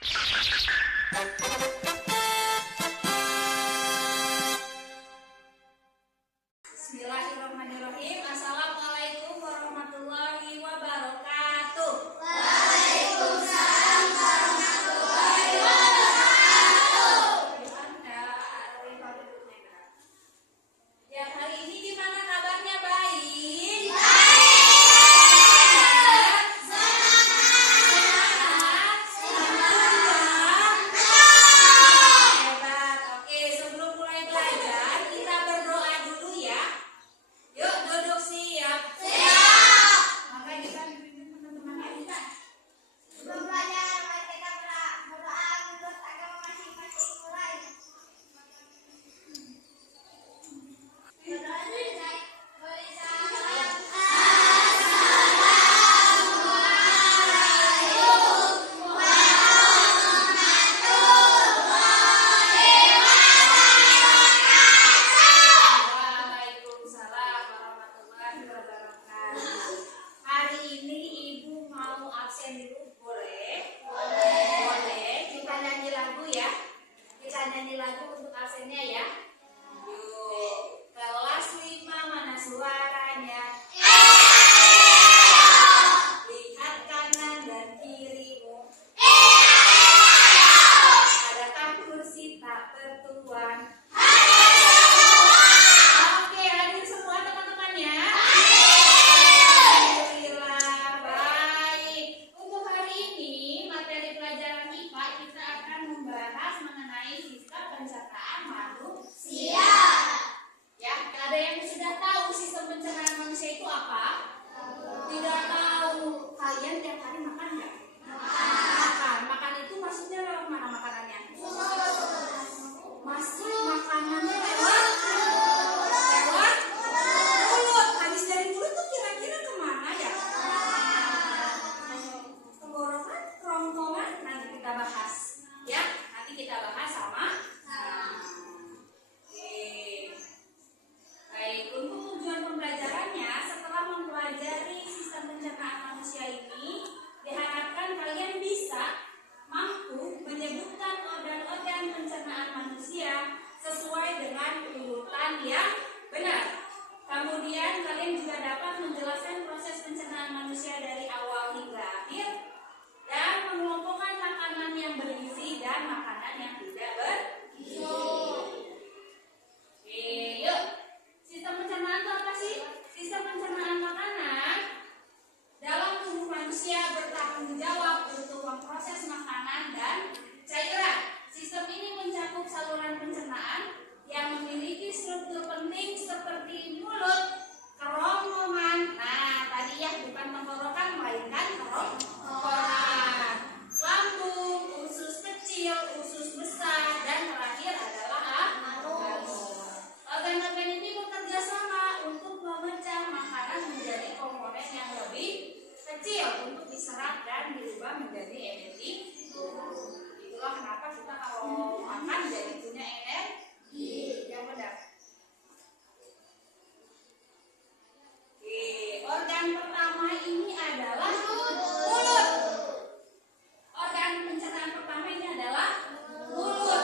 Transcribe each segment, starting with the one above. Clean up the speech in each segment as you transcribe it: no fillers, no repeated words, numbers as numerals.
Bismillahirrahmanirrahim. Assalamualaikum warahmatullahi wabarakatuh. Ya, hari ini gimana kabarnya? Baik? Hebat. Oke, sebelum mulai belajar, kita berdoa dulu ya. Yuk, duduk siap. Maka kita pimpin teman-teman kita. Sebelum belajar, mari kita berdoa menurut agama masing-masing mulai. Waalaikumsalam warahmatullahi wabarakatuh. Hari ini Ibu mau absen dulu, boleh? Boleh. Kita nyanyi lagu ya. Kita nyanyi lagu untuk absennya ya. Yuk. Kelas 5 mana suaranya? Lihat kanan dan kirimu. Adakah kursi tak bertuan? Oke, hadir semua teman-teman ya. Alhamdulillah, baik. Untuk hari ini, materi pelajaran IPA kita akan membahas mengenai sistem pencernaan manusia. Ya, ada yang sudah tahu sistem pencernaan manusia itu apa? Tidak tahu. Kalian tiap hari makan nggak? Makan. Makan itu maksudnya lewat mana makanannya? Masuk makanannya lewat mulut. Habis dari mulut tuh kira-kira kemana ya? Tenggorokan, kerongkongan, nanti kita bahas. Ya, nanti kita bahas sama. Oke. Baik, untuk tujuan pembelajarannya, setelah mempelajari sistem pencernaan manusia ini, diharapkan kalian bisa mampu menyebutkan organ-organ pencernaan manusia sesuai dengan urutan yang benar. Kemudian kalian juga dapat menjelaskan proses pencernaan manusia dari awal hingga akhir dan mengelompokkan makanan yang bergizi dan makanan yang tidak bergizi. Oke, yuk. Sistem pencernaan itu apa sih? Sistem pencernaan makanan dalam tubuh manusia bertanggung jawab untuk memproses makanan dan cairan. Sistem ini mencakup saluran pencernaan yang memiliki struktur penting seperti mulut, kerongkongan. Nah, tadi ya bukan tenggorokan melainkan kerongkongan, lambung, usus kecil, usus besar, dan terakhir adalah anus. Organ-organ ini bekerja sama untuk memecah makanan menjadi komponen yang lebih kecil untuk diserap dan dirubah menjadi energi. Itulah kenapa kita kalau makan jadi punya energi yang benar. Oke, organ pertama ini adalah mulut. Organ pencernaan pertama ini adalah mulut.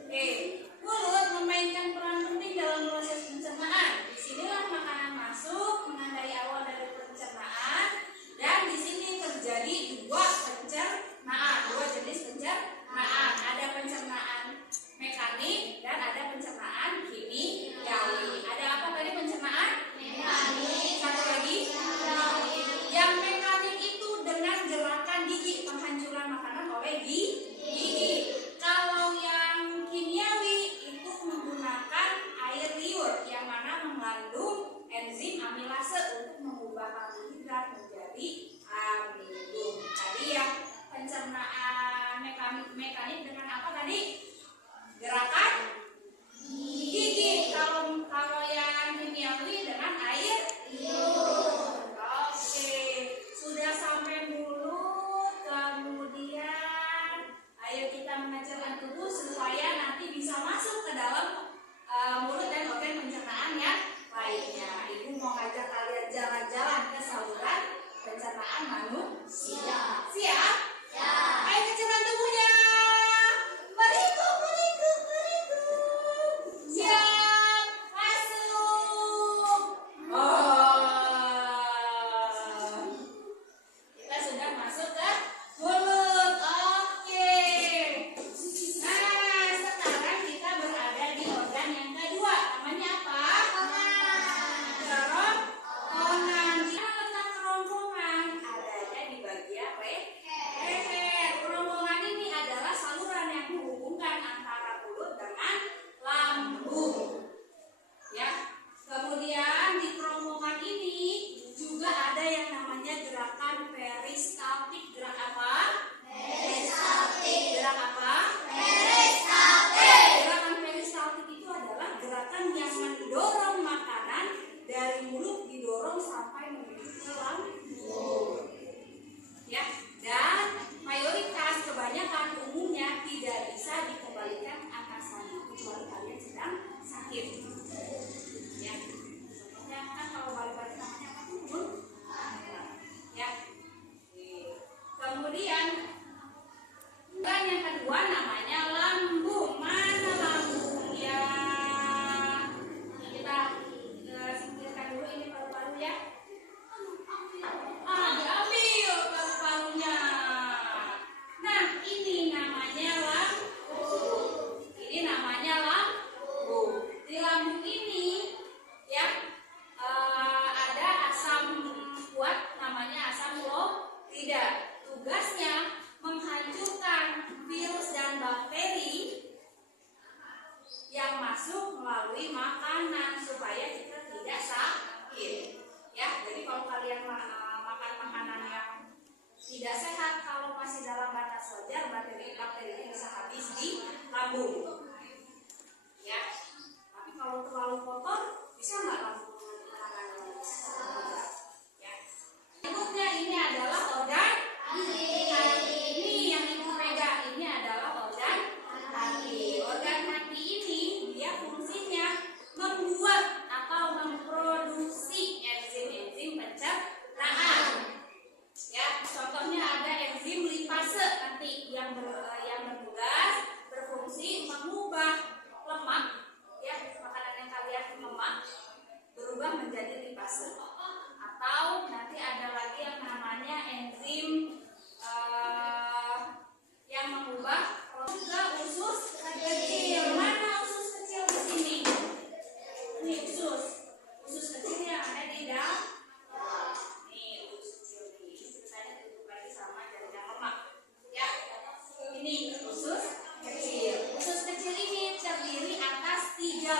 Oke, mulut memainkan peran penting dalam proses pencernaan. Disinilah makanan masuk, menandai awal dari pencernaan, dan di sini terjadi dua jenis pencernaan. Ada pencernaan mekanik dan ada pencernaan kimiawi. Ada apa tadi pencernaan? Mekanik. Satu lagi? Yang mekanik itu dengan gerakan gigi, penghancuran makanan oleh gigi. Kalau yang kimiawi itu menggunakan air liur yang mana mengandung enzim amilase untuk mengubah karbohidrat menjadi amidum. Tadi ya pencernaan mekanik dengan apa tadi? Gerakan gigi. Kalau yang kimiawi dengan air liur. Oke, sudah sampai mulut, kemudian ayo kita mengecilkan tubuh supaya nanti bisa masuk ke dalam mulut dan organ pencernaan yang lainnya. Ibu mau ngajak kalian jalan-jalan ke saluran pencernaan manusia. Siap? Ya. Ayo kecilkan tubuhnya.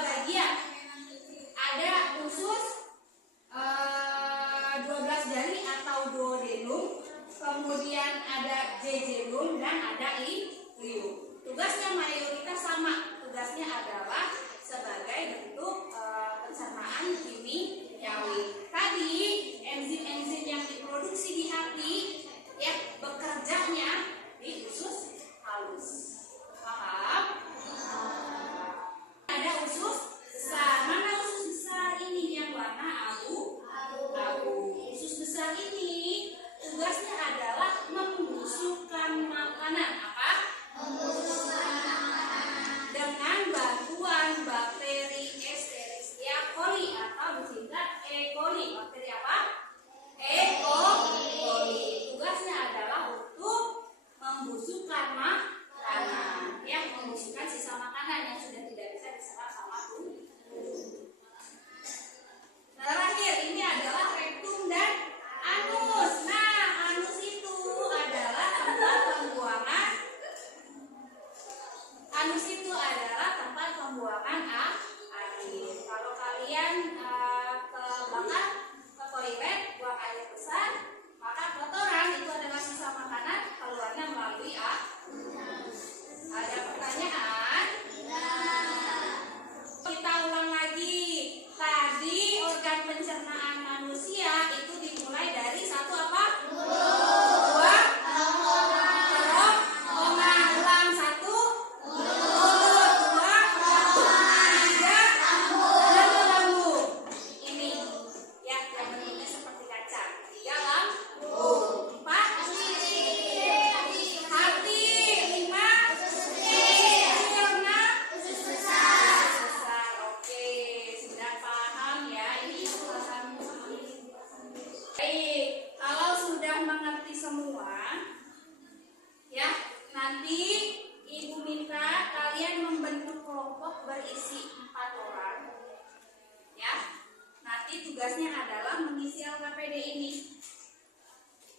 bagian. Ada usus 12 jari atau duodenum, kemudian ada jejunum dan ada ilium. Tugasnya mayoritas sama. Tugasnya adalah sebagai bentuk pencernaan kimiawi. Tadi enzim-enzim yang diproduksi di hati ya bekerjanya di usus halus. Paham? Ada usus besar. Mana usus besar ini yang warna abu-abu? Usus besar ini tugasnya adalah membusukkan makanan. Apa? Dengan bantuan bakteri Escherichia coli atau disingkat E. coli. Bakteri apa? E. coli. Tugasnya adalah untuk membusukkan makanan, ya, membusukkan sisa makanan yang sudah tidak bisa diserap sama tubuh. Terakhir ini adalah rektum dan anus. Nah, anus itu adalah tempat pembuangan. Anus itu adalah tempat pembuangan air. Kalau kalian ke belakang ke toilet buang air besar, maka kotoran itu adalah sisa makanan keluarnya melalui Ada pertanyaan? Kita ulang lagi. Tadi organ pencernaan manusia itu dimulai dari satu apa? Dua kerongkongan. Ulang. Satu mulut, dua tiga lambung. Ini ya yang bentuknya seperti kaca. Tiga lambung. Empat hati. Lima enam besar. Oke, sudah paham ya. Ini paham. Baik, kalau sudah mengerti semua, ya nanti ibu minta kalian membentuk kelompok berisi 4 orang. Ya, nanti tugasnya adalah mengisi LKPD ini.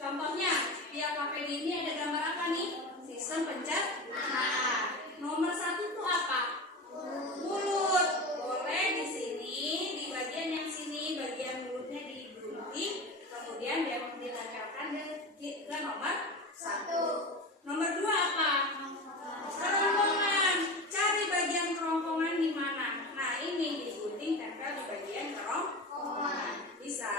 Contohnya, di LKPD ini ada gambar apa nih? Sistem pencernaan. Nomor 1 itu apa? Mulut. Boleh di sini, di bagian yang sini, bagian mulutnya digunting, kemudian dia ditempelkan ke nomor 1. Nomor 2 apa? Kerongkongan. Cari bagian kerongkongan di mana? Nah, ini digunting tempel di bagian kerongkongan. Bisa?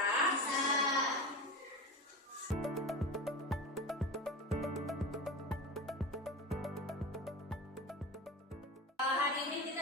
Hari ini kita